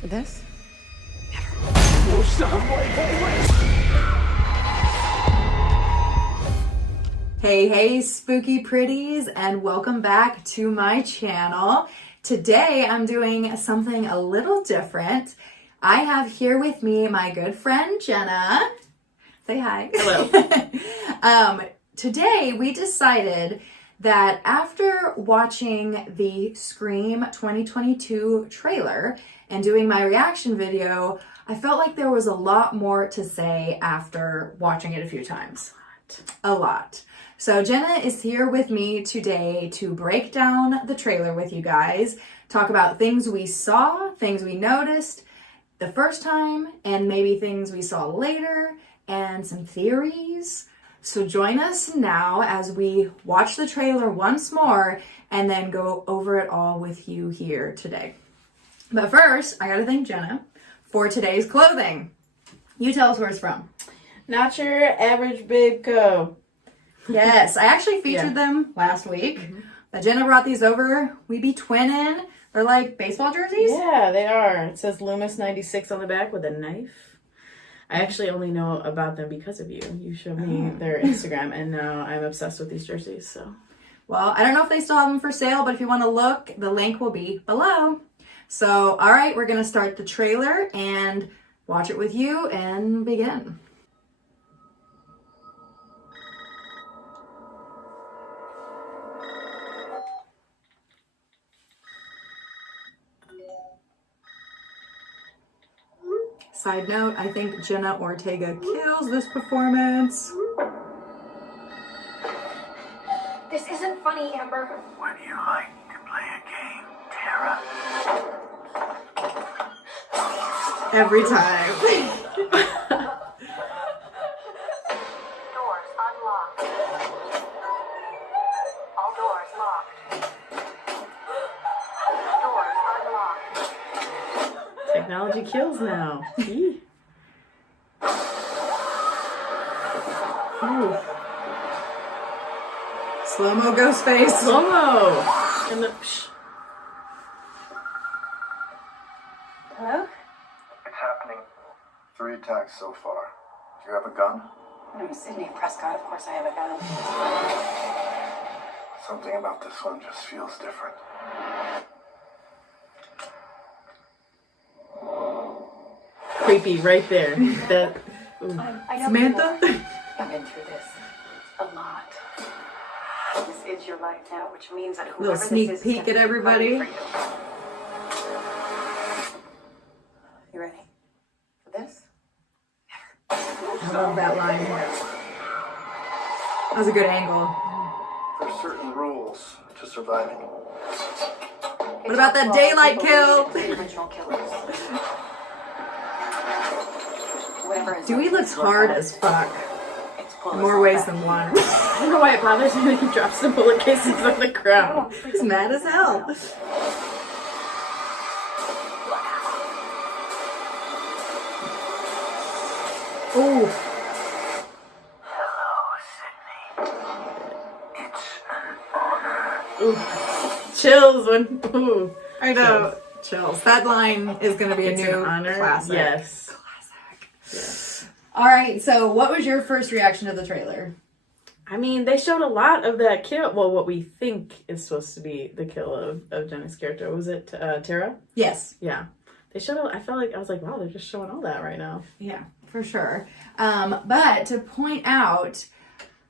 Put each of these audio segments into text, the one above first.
For this? Oh, stop. Wait. Hey, spooky pretties, and welcome back to my channel. Today I'm doing something a little different. I have here with me my good friend Jenna. Say hi. Hello. Today we decided that after watching the Scream 2022 trailer and doing my reaction video, I felt like there was a lot more to say after watching it a few times. A lot. So Jenna is here with me today to break down the trailer with you guys, talk about things we saw, things we noticed the first time, and maybe things we saw later, and some theories. So join us now as we watch the trailer once more and then go over it all with you here today. But first, I gotta thank Jenna for today's clothing. You tell us where it's from. Not your average Babe Co. Yes, I actually featured them last week. But Jenna brought these over. We be twinning. They're like baseball jerseys. Yeah, they are. It says Loomis 96 on the back with a knife. I actually only know about them because of you. You showed me their Instagram, and now I'm obsessed with these jerseys. So, well, I don't know if they still have them for sale, but if you want to look, the link will be below. So, all right, we're going to start the trailer and watch it with you and begin. Side note, I think Jenna Ortega kills this performance. This isn't funny, Amber. Would you like to play a game, Tara? Every time. Doors unlocked. All doors locked. Doors unlocked. technology kills now. Eee. Ooh. Slow-mo ghost face. Slow-mo. And the... Psh. Hello? It's happening. 3 attacks so far. Do you have a gun? I'm Sydney Prescott. Of course I have a gun. Something about this one just feels different. Creepy right there. That... I know Samantha? I've been through this a lot. This is your life now, which means that whoever Little sneak this is peek gonna at be everybody. fighting for you. You ready for this? I love that line. That was a good angle. There's certain rules to surviving. What about that daylight kill? Original killers. Whatever is Dewey looks hard as fuck. It's In close. more ways than one. I don't know why it bothers me that he drops the bullet casings on the ground. He's mad as hell. Ooh. Ooh. Chills when... Ooh. I know. Chills. That line is going to be a It's new an honor. classic. Yes. Classic. Yes. All right. So, what was your first reaction to the trailer? I mean, they showed a lot of that kill. Well, what we think is supposed to be the kill of Jenna's character. Was it Tara? Yes. Yeah. They showed, I felt like, I was like, wow, they're just showing all that right now. Yeah, for sure. But to point out,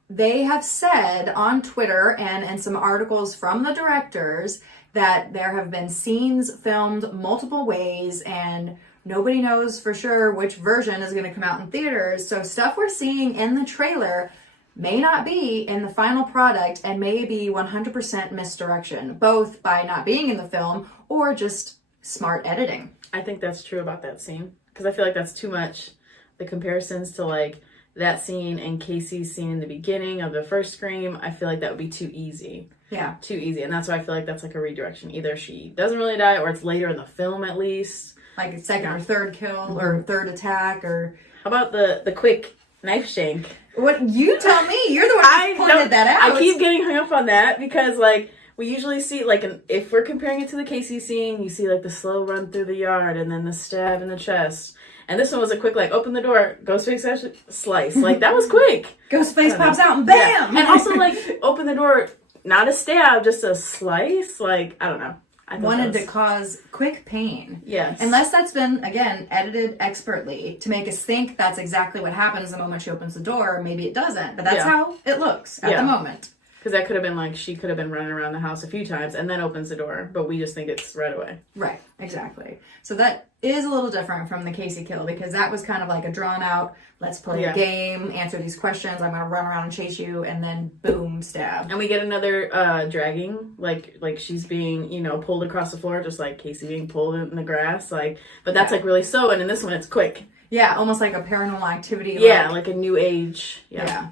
they have said on Twitter and in some articles from the directors that there have been scenes filmed multiple ways and nobody knows for sure which version is going to come out in theaters. So stuff we're seeing in the trailer may not be in the final product and may be 100% misdirection, both by not being in the film or just smart editing. I think that's true about that scene. Because I feel like that's too much. The comparisons to like that scene and Casey's scene in the beginning of the first Scream, I feel like that would be too easy. Yeah. Too easy. And that's why I feel like that's like a redirection. Either she doesn't really die or it's later in the film at least. Like a second or third kill or third attack or... How about the quick knife shank? What? You tell me. You're the one who pointed that out. I keep getting hung up on that because like we usually see, like, if we're comparing it to the Casey scene, you see, like, the slow run through the yard and then the stab in the chest. And this one was a quick, like, open the door, Ghostface slice. Like, that was quick. Ghostface pops out and bam! Yeah. And also, like, open the door, not a stab, just a slice. Like, I don't know. I wanted to cause quick pain. Yes. Unless that's been, again, edited expertly to make us think that's exactly what happens the moment she opens the door. Maybe it doesn't, but that's how it looks at the moment. Because that could have been like, she could have been running around the house a few times and then opens the door, but we just think it's right away. Right, exactly. So that is a little different from the Casey kill, because that was kind of like a drawn out, let's play a game, answer these questions, I'm going to run around and chase you, and then boom, stab. And we get another dragging, like she's being, you know, pulled across the floor, just like Casey being pulled in the grass, like, but that's like really slow, and in this one it's quick. Yeah, almost like a Paranormal Activity. Yeah, like a New Age. Yeah.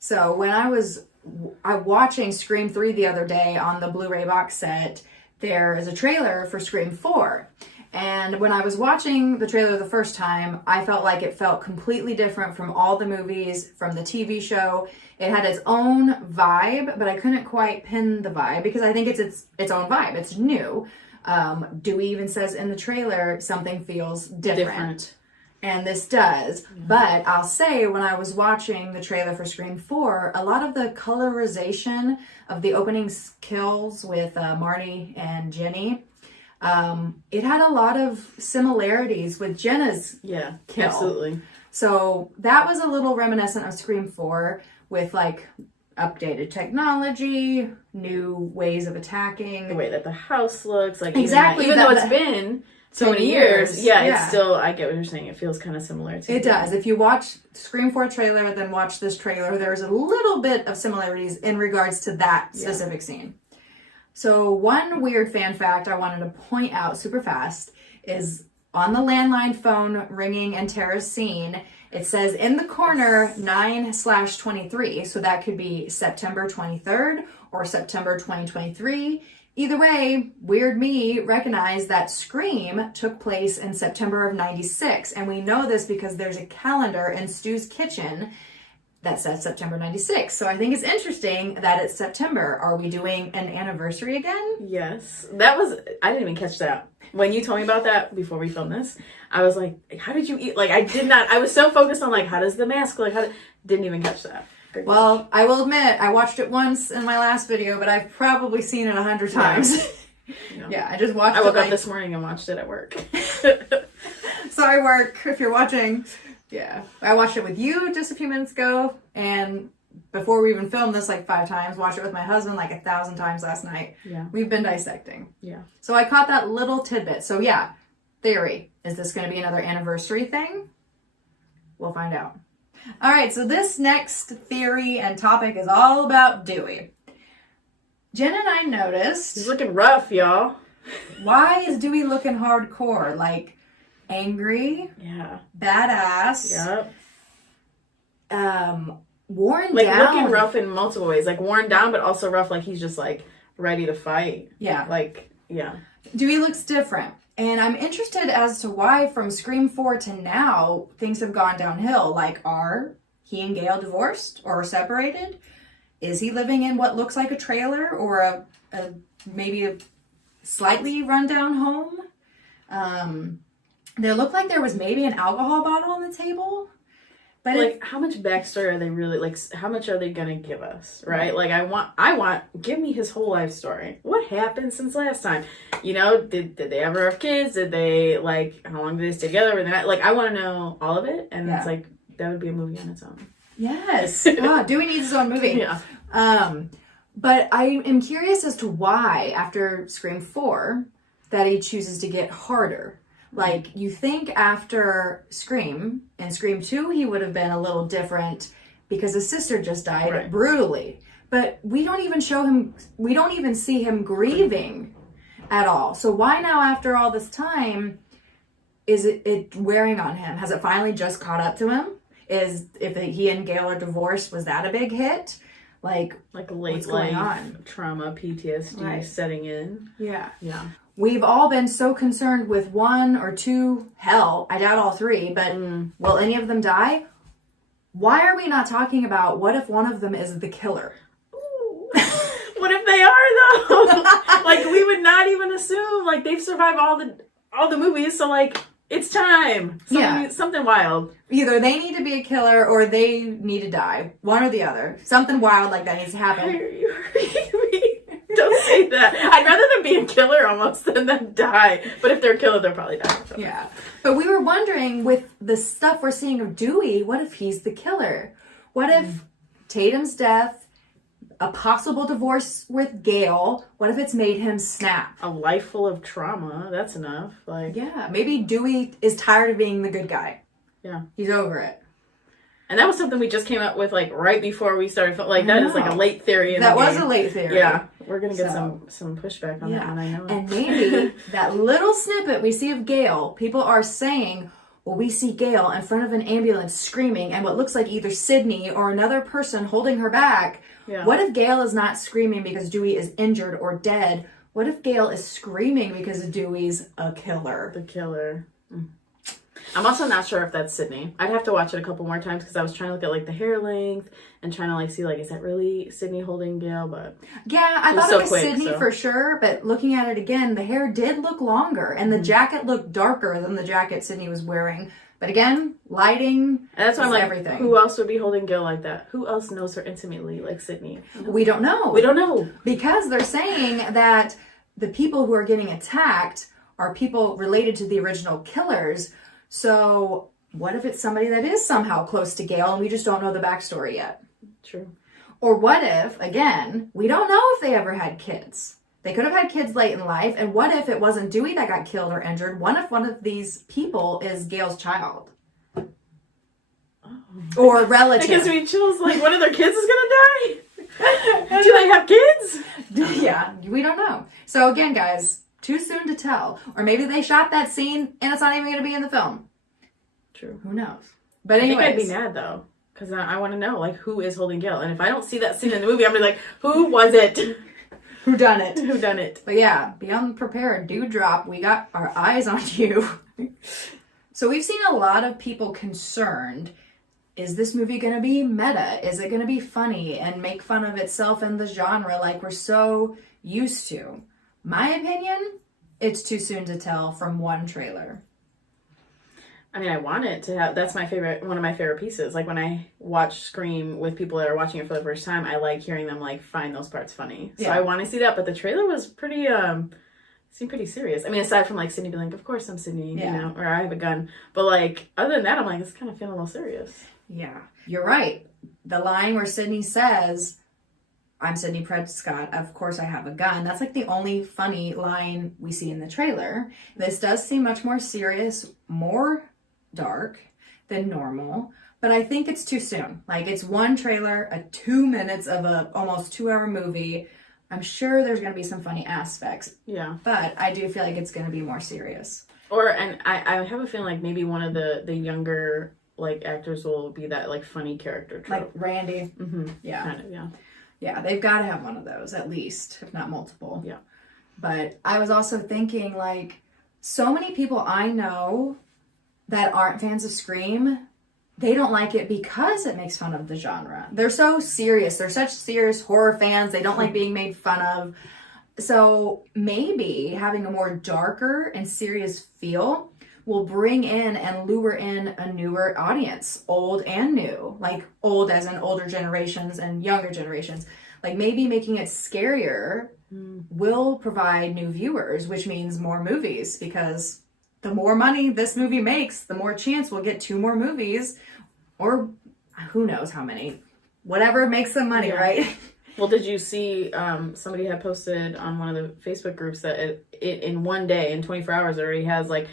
So when I was watching Scream 3 the other day on the Blu-ray box set, there is a trailer for Scream 4. And when I was watching the trailer the first time, I felt like it felt completely different from all the movies, from the TV show. It had its own vibe, but I couldn't quite pin the vibe because I think it's its own vibe. It's new. Dewey even says in the trailer, something feels different. And this does. But I'll say, when I was watching the trailer for Scream 4, a lot of the colorization of the opening kills with Marty and Jenny, it had a lot of similarities with Jenna's kill. Absolutely. So that was a little reminiscent of Scream 4 with like updated technology, new ways of attacking. The way that the house looks. Like exactly. Even though it's been so many years. It's still, I get what you're saying. It feels kind of similar to it. Does. If you watch Scream 4 trailer, then watch this trailer, there's a little bit of similarities in regards to that specific scene. So one weird fan fact I wanted to point out super fast is on the landline phone ringing and Tara's scene, it says in the corner 9/23. So that could be September 23rd or September 2023. Either way, Weird Me recognized that Scream took place in September of 96. And we know this because there's a calendar in Stu's kitchen that says September 96. So I think it's interesting that it's September. Are we doing an anniversary again? Yes. I didn't even catch that. When you told me about that before we filmed this, I was like, how did you eat? Like, I was so focused on like, how does the mask look? Didn't even catch that. Well, I will admit, I watched it once in my last video, but I've probably seen it 100 times. Yeah, I just watched it. I woke up this morning and watched it at work. Sorry, work, if you're watching. Yeah, I watched it with you just a few minutes ago, and before we even filmed this like 5 times, watched it with my husband like 1,000 times last night. Yeah. We've been dissecting. Yeah. So I caught that little tidbit. So yeah, theory. Is this going to be another anniversary thing? We'll find out. All right, so this next theory and topic is all about Dewey. Jen and I noticed... He's looking rough, y'all. Why is Dewey looking hardcore? Like, angry? Yeah. Badass? Yep. Worn like, down. Like, looking rough in multiple ways. Like, worn down, but also rough, like he's just, like, ready to fight. Yeah. Like, yeah. Dewey looks different. And I'm interested as to why from Scream 4 to now, things have gone downhill. Like, are he and Gail divorced or separated? Is he living in what looks like a trailer or maybe a slightly rundown home? There looked like there was maybe an alcohol bottle on the table. But like, how much backstory are they really, like, how much are they gonna give us, right? Like, I want, give me his whole life story. What happened since last time? You know, did they ever have kids? Did they, like, how long did they stay together? Were they not, like, I want to know all of it, and it's like, that would be a movie on its own. Yes. Dewey needs his own movie. Yeah. But I am curious as to why, after Scream 4, that he chooses to get harder. Like, you think after Scream, in Scream 2, he would have been a little different because his sister just died brutally. But we don't even see him grieving at all. So why now, after all this time, is it wearing on him? Has it finally just caught up to him? If he and Gail are divorced, was that a big hit? Like late life trauma, PTSD setting in. Yeah. Yeah. We've all been so concerned with 1 or 2, hell, I doubt all 3, but will any of them die? Why are we not talking about what if one of them is the killer? What if they are though? Like we would not even assume. Like they've survived all the movies, so like it's time. Something wild. Either they need to be a killer or they need to die. One or the other. Something wild like that needs to happen. You hurting me. Don't say that. I'd rather them be a killer almost than them die. But if they're a killer, they'll probably die. So. Yeah. But we were wondering, with the stuff we're seeing of Dewey, what if he's the killer? What if Tatum's death, a possible divorce with Gail, what if it's made him snap? A life full of trauma. That's enough. Like, yeah. Maybe Dewey is tired of being the good guy. Yeah. He's over it. And that was something we just came up with, like, right before we started. Like, that is, like, a late theory in the game. That was a late theory. Yeah. We're going to get some pushback on that one, I know. And maybe that little snippet we see of Gail, people are saying, well, we see Gail in front of an ambulance screaming and what looks like either Sydney or another person holding her back. Yeah. What if Gail is not screaming because Dewey is injured or dead? What if Gail is screaming because Dewey's a killer? The killer. I'm also not sure if that's Sydney. I'd have to watch it a couple more times because I was trying to look at like the hair length and trying to like see like, is that really Sydney holding Gail? But yeah, I thought it was Sydney for sure. But looking at it again, the hair did look longer and the jacket looked darker than the jacket Sydney was wearing. But again, lighting, and that's why I'm like, everything. Who else would be holding Gail like that? Who else knows her intimately like Sydney? We don't know. We don't know. Because they're saying that the people who are getting attacked are people related to the original killers. So what if it's somebody that is somehow close to Gail and we just don't know the backstory yet? True. Or what if, again, we don't know if they ever had kids. They could have had kids late in life. And what if it wasn't Dewey that got killed or injured? What if one of these people is Gail's child? Oh. Or a relative. It gives me chills. Like, one of their kids is going to die? Do they have kids? Yeah, we don't know. So again, guys, too soon to tell. Or maybe they shot that scene and it's not even going to be in the film. True. Who knows? But anyways. I think I'd be mad, though. Because I want to know, like, who is holding Gail. And if I don't see that scene in the movie, I'm going to be like, who was it? Who done it? Who done it? But yeah, be unprepared. Do drop. We got our eyes on you. So we've seen a lot of people concerned. Is this movie going to be meta? Is it going to be funny and make fun of itself and the genre like we're so used to? My opinion, it's too soon to tell from one trailer. I mean, I want it to have, that's my favorite, one of my favorite pieces. Like when I watch Scream with people that are watching it for the first time, I like hearing them like find those parts funny. So I want to see that, but the trailer was pretty, seemed pretty serious. I mean, aside from like Sydney being like, of course I'm Sydney, you know, or I have a gun. But like, other than that, I'm like, it's kind of feeling a little serious. Yeah, you're right. The line where Sydney says, I'm Sydney Prescott, of course I have a gun. That's like the only funny line we see in the trailer. This does seem much more serious, more dark than normal, but I think it's too soon. Like, it's one trailer, 2 minutes of a almost 2-hour movie. I'm sure there's going to be some funny aspects. Yeah. But I do feel like it's going to be more serious. And I have a feeling like maybe one of the younger like actors will be that like funny character trope. Like Randy. Mm-hmm. Yeah. Kind of, yeah. Yeah, they've got to have one of those at least, if not multiple. Yeah. But I was also thinking, like, so many people I know that aren't fans of Scream, they don't like it because it makes fun of the genre. They're so serious. They're such serious horror fans. They don't like being made fun of. So maybe having a more darker and serious feel will bring in and lure in a newer audience, old and new. Like old as in older generations and younger generations. Like maybe making it scarier will provide new viewers, which means more movies, because the more money this movie makes, the more chance we'll get 2 more movies, or who knows how many. Whatever makes them money, right? Well, did you see somebody had posted on one of the Facebook groups that it in one day, in 24 hours, it already has like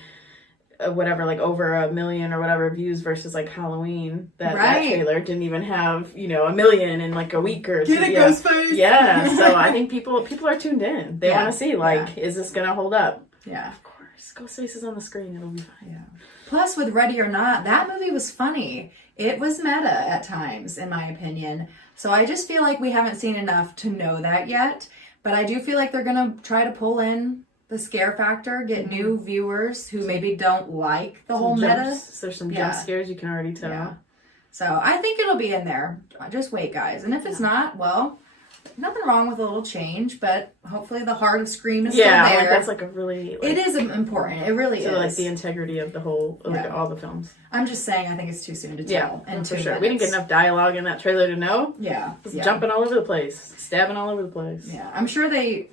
whatever, like over 1 million or whatever views versus like Halloween. That trailer didn't even have, 1 million in like a week or 2. Get it, Ghostface! Yeah, so I think people are tuned in. They want to see, like, is this going to hold up? Yeah. Of course. Ghostface is on the screen. It'll be fine. Yeah. Plus, with Ready or Not, that movie was funny. It was meta at times, in my opinion. So I just feel like we haven't seen enough to know that yet. But I do feel like they're going to try to pull in the scare factor, get new viewers who maybe don't like the whole meta. There's some jump scares, you can already tell. Yeah. So I think it'll be in there. Just wait, guys. And if it's not, well, nothing wrong with a little change, but hopefully the heart of Scream is Yeah, still like there. that's like a really It is important. It really to is. like the integrity of the whole, like Yeah. all the films. I'm just saying, I think it's too soon to tell. Yeah, in for 2 sure. We didn't get minutes. enough dialogue in that trailer to know. Yeah, Just yeah. jumping all over the place, stabbing all over the place. Yeah, I'm sure they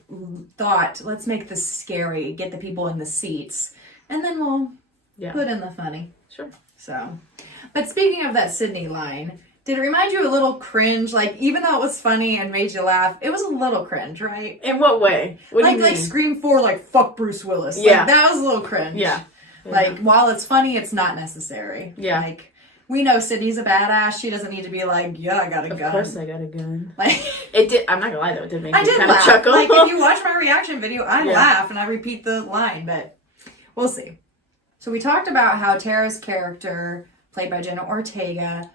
thought, let's make this scary, get the people in the seats, and then we'll put in the funny. Sure. So, but speaking of that Sydney line, did it remind you a little cringe? Like, even though it was funny and made you laugh, it was a little cringe, right? In what way? What do you Like mean? Scream 4, like, fuck Bruce Willis. Yeah. Like, that was a little cringe. Yeah. Like, while it's funny, it's not necessary. Yeah. Like, we know Sydney's a badass. She doesn't need to be like, yeah, I got a gun. Of course I got a gun. Like, It did. I'm not gonna lie though. It did make I me did kind of laugh. chuckle. Like, if you watch my reaction video, I Yeah. laugh and I repeat the line, but we'll see. So we talked about how Tara's character, played by Jenna Ortega,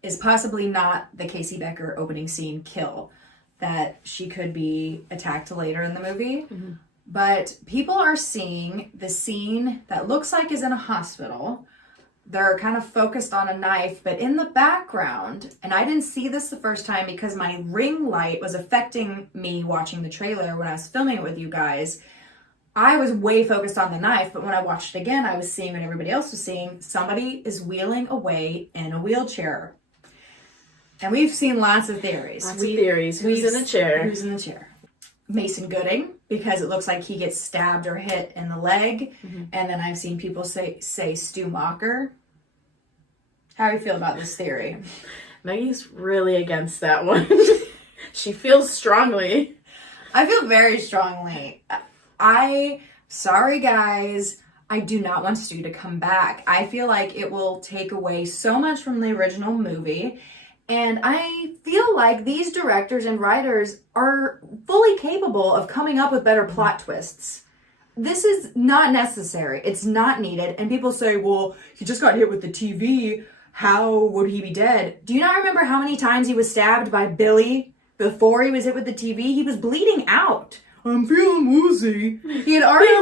is possibly not the Casey Becker opening scene kill. That she could be attacked later in the movie. Mm-hmm. But people are seeing the scene that looks like is in a hospital. They're kind of focused on a knife, but in the background, and I didn't see this the first time because my ring light was affecting me watching the trailer when I was filming it with you guys. I was way focused on the knife, but when I watched it again, I was seeing what everybody else was seeing. Somebody is wheeling away in a wheelchair. And we've seen lots of theories. Lots of theories. Who's in the chair? Who's in the chair? Mason Gooding, because it looks like he gets stabbed or hit in the leg. Mm-hmm. And then I've seen people say Stu Macher. How do you feel about this theory? Maggie's really against that one. She feels strongly. I feel very strongly. Sorry guys, I do not want Stu to come back. I feel like it will take away so much from the original movie. And I feel like these directors and writers are fully capable of coming up with better plot twists. This is not necessary. It's not needed. And people say, well, he just got hit with the TV. How would he be dead? Do you not remember how many times he was stabbed by Billy before he was hit with the TV? He was bleeding out. I'm feeling woozy. He'd already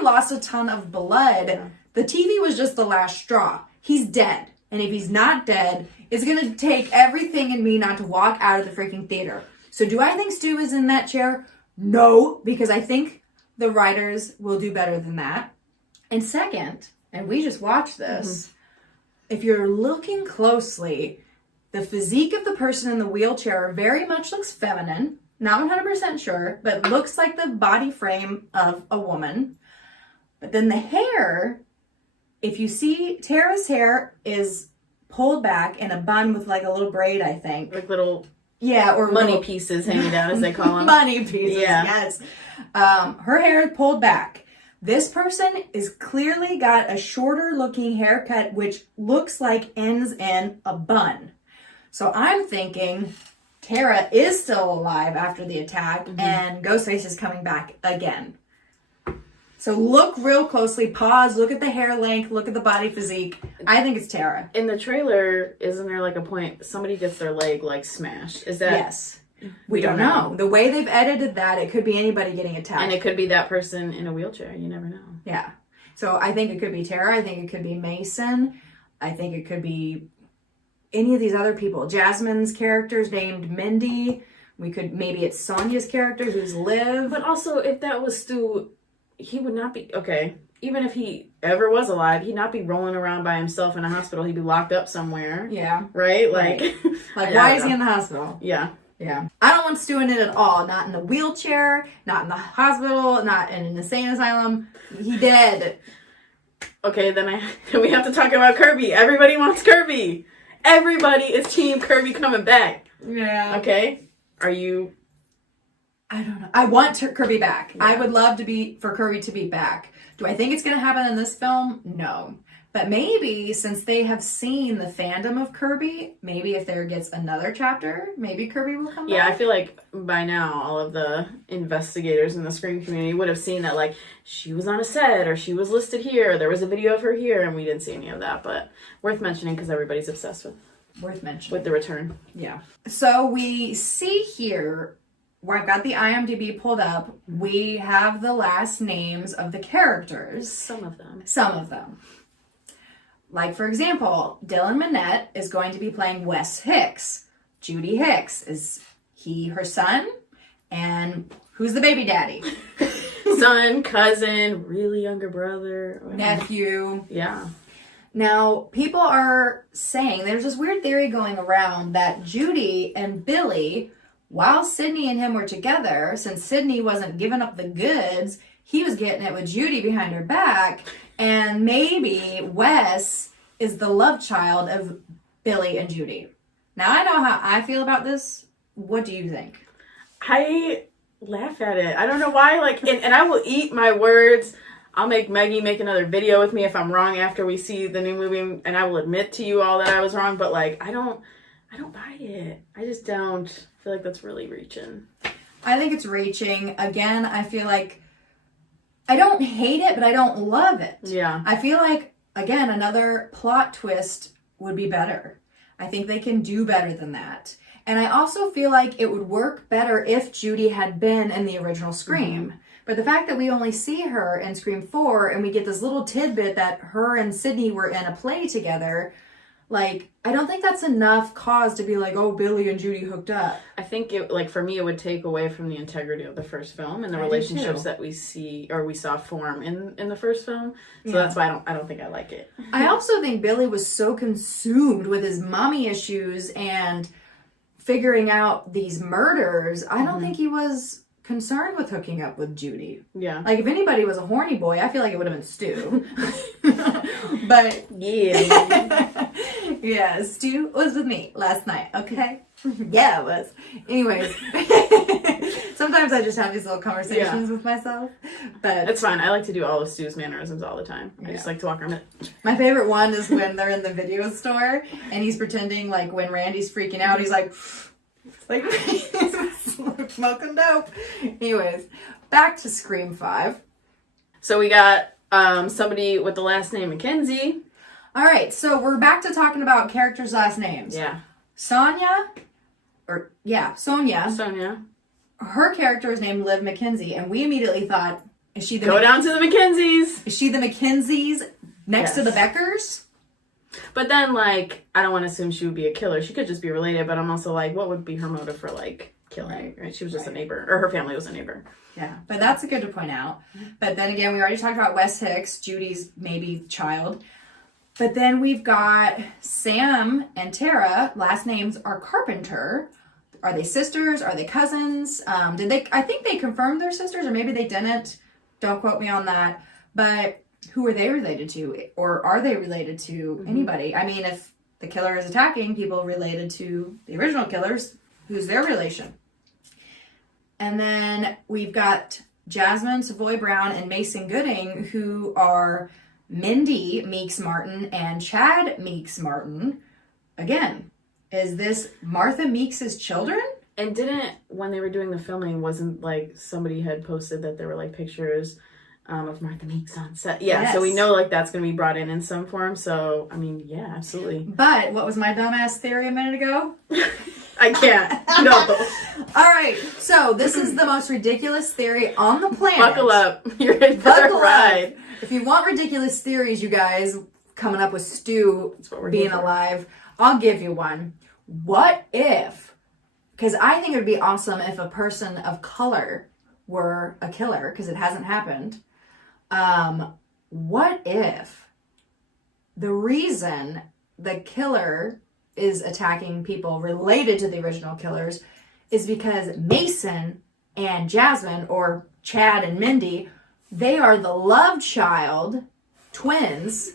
lost a ton of blood. Yeah. The TV was just the last straw. He's dead. And if he's not dead, it's going to take everything in me not to walk out of the freaking theater. So do I think Stu is in that chair? No, because I think the writers will do better than that. And second, and we just watched this, if you're looking closely, the physique of the person in the wheelchair very much looks feminine. Not 100% sure, but looks like the body frame of a woman. But then the hair, if you see, Tara's hair is pulled back in a bun with like a little braid, I think. Like little Or money little pieces hanging down, as they call them. money pieces, Yeah. yes. Her hair is pulled back. This person is clearly got a shorter looking haircut, which looks like ends in a bun. So I'm thinking Tara is still alive after the attack, and Ghostface is coming back again. So look real closely, pause, look at the hair length, look at the body physique. I think it's Tara. In the trailer, isn't there like a point somebody gets their leg like smashed? Is that Yes. We don't know. The way they've edited that, it could be anybody getting attacked. And it could be that person in a wheelchair. You never know. Yeah. So I think it could be Tara. I think it could be Mason. I think it could be any of these other people. Jasmine's character's named Mindy. Maybe it's Sonya's character who's Liv. But also, if that was Stu, he would not be, okay, even if he ever was alive, he'd not be rolling around by himself in a hospital. He'd be locked up somewhere. Yeah. Right? Like, I why don't is he know. in the hospital? Yeah. Yeah. I don't want Stu in it at all. Not in the wheelchair, not in the hospital, not in an insane asylum. He dead. Okay, then we have to talk about Kirby. Everybody wants Kirby. Everybody is Team Kirby coming back. Yeah. Okay? Are you... I don't know. I want Kirby back. Yeah. I would love for Kirby to be back. Do I think it's going to happen in this film? No. But maybe since they have seen the fandom of Kirby, maybe if there gets another chapter, maybe Kirby will come Yeah, back. I feel like by now all of the investigators in the Scream community would have seen that, like, she was on a set or she was listed here, or there was a video of her here, and we didn't see any of that. But worth mentioning because everybody's obsessed Worth mentioning. with the return. Yeah. So we see here, where I've got the IMDb pulled up, we have the last names of the characters. Some of them. Some of them. Like, for example, Dylan Minnette is going to be playing Wes Hicks. Judy Hicks. Is he her son? And who's the baby daddy? Son, cousin, really younger brother. Nephew. Yeah. Now, people are saying there's this weird theory going around that Judy and Billy, while Sydney and him were together, since Sydney wasn't giving up the goods, he was getting it with Judy behind her back. And maybe Wes is the love child of Billy and Judy. Now, I know how I feel about this. What do you think? I laugh at it. I don't know why. Like, and I will eat my words. I'll make Maggie make another video with me if I'm wrong after we see the new movie, and I will admit to you all that I was wrong. But like, I don't buy it. I just don't feel like that's really reaching. I think it's reaching. Again, I feel like I don't hate it, but I don't love it. Yeah. I feel like, again, another plot twist would be better. I think they can do better than that. And I also feel like it would work better if Judy had been in the original Scream. Mm-hmm. But the fact that we only see her in Scream 4 and we get this little tidbit that her and Sydney were in a play together, like, I don't think that's enough cause to be like, oh, Billy and Judy hooked up. I think it, like, for me, it would take away from the integrity of the first film and the relationships that we see or we saw form in the first film. So that's why I don't think I like it. I also think Billy was so consumed with his mommy issues and figuring out these murders. I don't think he was concerned with hooking up with Judy. Yeah. Like, if anybody was a horny boy, I feel like it would have been Stu. But yeah. yeah, Stu was with me last night, okay? Yeah, it was. Anyways. Sometimes I just have these little conversations with myself. But it's fine. I like to do all of Stu's mannerisms all the time. I just like to walk around it. My favorite one is when they're in the video store and he's pretending like when Randy's freaking out, he's like smoking dope. Anyways, back to Scream 5. So we got somebody with the last name Mackenzie. All right, so we're back to talking about characters' last names. Yeah. Sonia. Sonia. Her character is named Liv McKenzie, and we immediately thought, is she the down to the Mackenzies? Is she the Mackenzies next to the Beckers? But then, like, I don't want to assume she would be a killer. She could just be related, but I'm also like, what would be her motive for, like, killing? Right? She was just a neighbor, or her family was a neighbor. Yeah, but that's good to point out. But then again, we already talked about Wes Hicks, Judy's maybe child. But then we've got Sam and Tara. Last names are Carpenter. Are they sisters? Are they cousins? I think they confirmed they're sisters, or maybe they didn't. Don't quote me on that. But who are they related to? Or are they related to anybody? I mean, if the killer is attacking people related to the original killers, who's their relation? And then we've got Jasmine Savoy Brown and Mason Gooding, who are Mindy Meeks Martin and Chad Meeks Martin. Again, is this Martha Meeks' children? And when they were doing the filming, wasn't like somebody had posted that there were like pictures of Martha Meeks on set? Yeah, yes. So we know like that's going to be brought in some form. So, I mean, yeah, absolutely. But what was my dumbass theory a minute ago? I can't. No. All right, so this is the most ridiculous theory on the planet. Buckle up. You're in for a ride. If you want ridiculous theories, you guys, coming up with Stu being alive, I'll give you one. What if, because I think it would be awesome if a person of color were a killer, because it hasn't happened. What if the reason the killer is attacking people related to the original killers is because Mason and Jasmine, or Chad and Mindy, they are the love child twins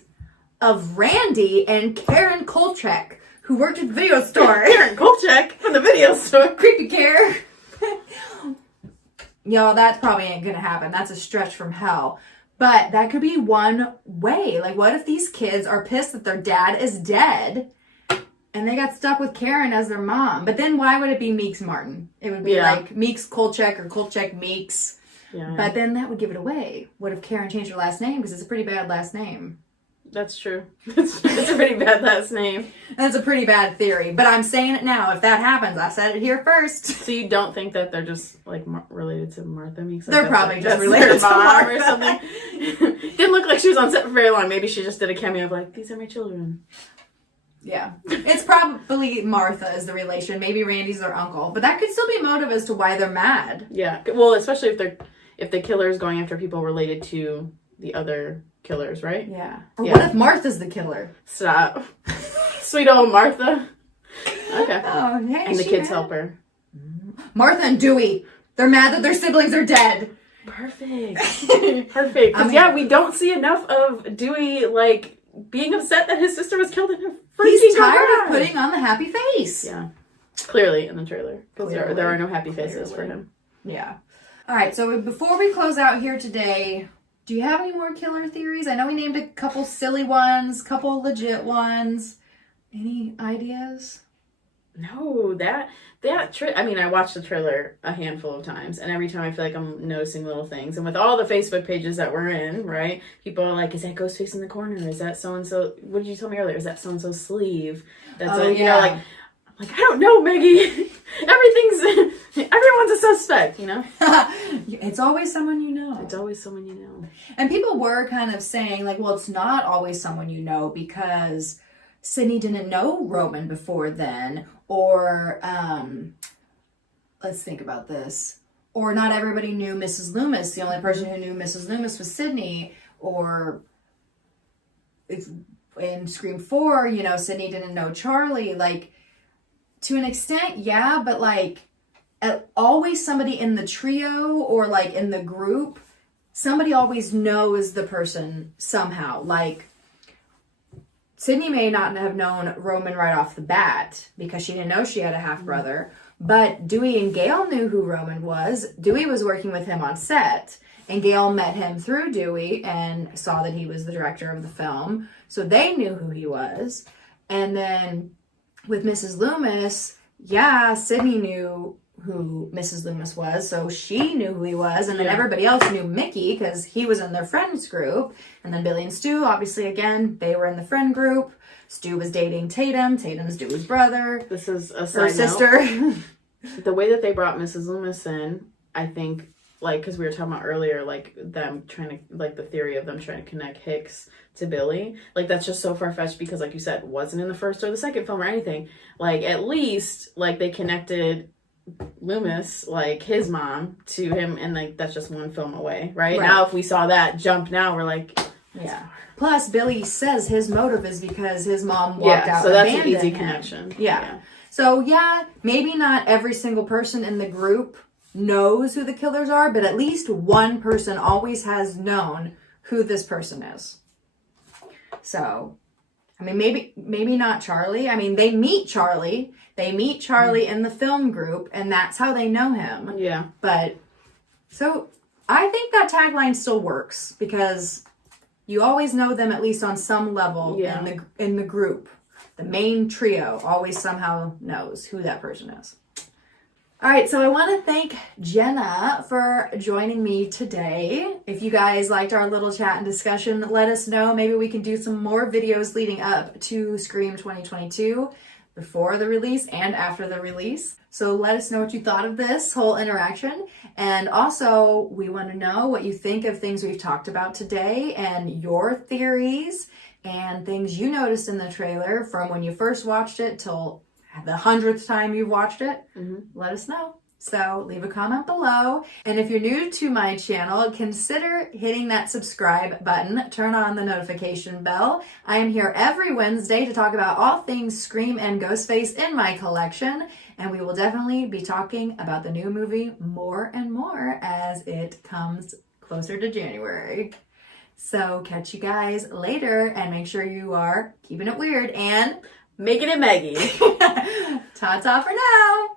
of Randy and Karen Kolchak, who worked at the video store. Karen Kolchak from the video store. Creepy care. Yo, that probably ain't gonna happen. That's a stretch from hell. But that could be one way. Like, what if these kids are pissed that their dad is dead and they got stuck with Karen as their mom? But then why would it be Meeks Martin? It would be like Meeks Kolchak or Kolchak Meeks. Yeah. But then that would give it away. What if Karen changed her last name? Because it's a pretty bad last name. That's true. It's a pretty bad last name. That's a pretty bad theory. But I'm saying it now. If that happens, I said it here first. So you don't think that they're just like related to Martha Meeks? They're probably just related to Martha or something. Didn't look like she was on set for very long. Maybe she just did a cameo of like, these are my children. Yeah. It's probably Martha is the relation. Maybe Randy's their uncle. But that could still be motive as to why they're mad. Yeah. Well, especially if the killer is going after people related to the other killers, right? Yeah. Or Yeah. what if Martha's the killer? Stop. Sweet old Martha. Okay. Oh, hey, And the she kids mad. help her. Martha and Dewey. They're mad that their siblings are dead. Perfect. Perfect. Because, yeah, we don't see enough of Dewey, like, being upset that his sister was killed in a freaking He's tired garage. of putting on the happy face. Yeah. Clearly in the trailer. Because Clearly. there are no happy faces for Clearly. him. Yeah. All right, so before we close out here today, do you have any more killer theories? I know we named a couple silly ones, couple legit ones. Any ideas? No, I mean, I watched the trailer a handful of times, and every time I feel like I'm noticing little things. And with all the Facebook pages that we're in, right? People are like, is that Ghostface in the corner? Is that so-and-so? What did you tell me earlier? Is that so-and-so's sleeve? That's Oh, you know, yeah. like, I don't know, Maggie. Everyone's a suspect, you know? It's always someone you know. It's always someone you know. And people were kind of saying, like, well, it's not always someone you know because Sydney didn't know Roman before then. Or, let's think about this. Or not everybody knew Mrs. Loomis. The only person who knew Mrs. Loomis was Sydney. Or in Scream 4, you know, Sydney didn't know Charlie. Like, to an extent, yeah, but like, always somebody in the trio or like in the group, somebody always knows the person somehow. Like, Sydney may not have known Roman right off the bat because she didn't know she had a half brother, but Dewey and Gail knew who Roman was. Dewey was working with him on set, and Gail met him through Dewey and saw that he was the director of the film, so they knew who he was. And then with Mrs. Loomis, yeah, Sydney knew who Mrs. Loomis was, so she knew who he was, and then everybody else knew Mickey because he was in their friends group. And then Billy and Stu, obviously, again, they were in the friend group. Stu was dating Tatum. Tatum's Dewey's brother. This is a Her side sister. note. The way that they brought Mrs. Loomis in, I think, like, because we were talking about earlier, like, them trying to, like, the theory of them trying to connect Hicks to Billy. Like, that's just so far-fetched because, like you said, wasn't in the first or the second film or anything. Like, at least, like, they connected Loomis, like his mom, to him, and like that's just one film away, right? Now if we saw that jump now, we're like, yeah. Plus, Billy says his motive is because his mom walked out so and that's an abandoned easy him. connection. Yeah. So yeah, maybe not every single person in the group knows who the killers are, but at least one person always has known who this person is. So, I mean, maybe not Charlie. I mean, they meet Charlie. They meet Charlie in the film group, and that's how they know him. Yeah. But, so, I think that tagline still works, because you always know them at least on some level in the group. The main trio always somehow knows who that person is. All right, so I want to thank Jenna for joining me today. If you guys liked our little chat and discussion, let us know. Maybe we can do some more videos leading up to Scream 2022, before the release and after the release. So let us know what you thought of this whole interaction. And also, we want to know what you think of things we've talked about today and your theories and things you noticed in the trailer from when you first watched it till the 100th time you've watched it. Let us know. So leave a comment below. And if you're new to my channel, consider hitting that subscribe button. Turn on the notification bell. I am here every Wednesday to talk about all things Scream and Ghostface in my collection. And we will definitely be talking about the new movie more and more as it comes closer to January. So catch you guys later, and make sure you are keeping it weird and making it Maggie. ta-ta for now.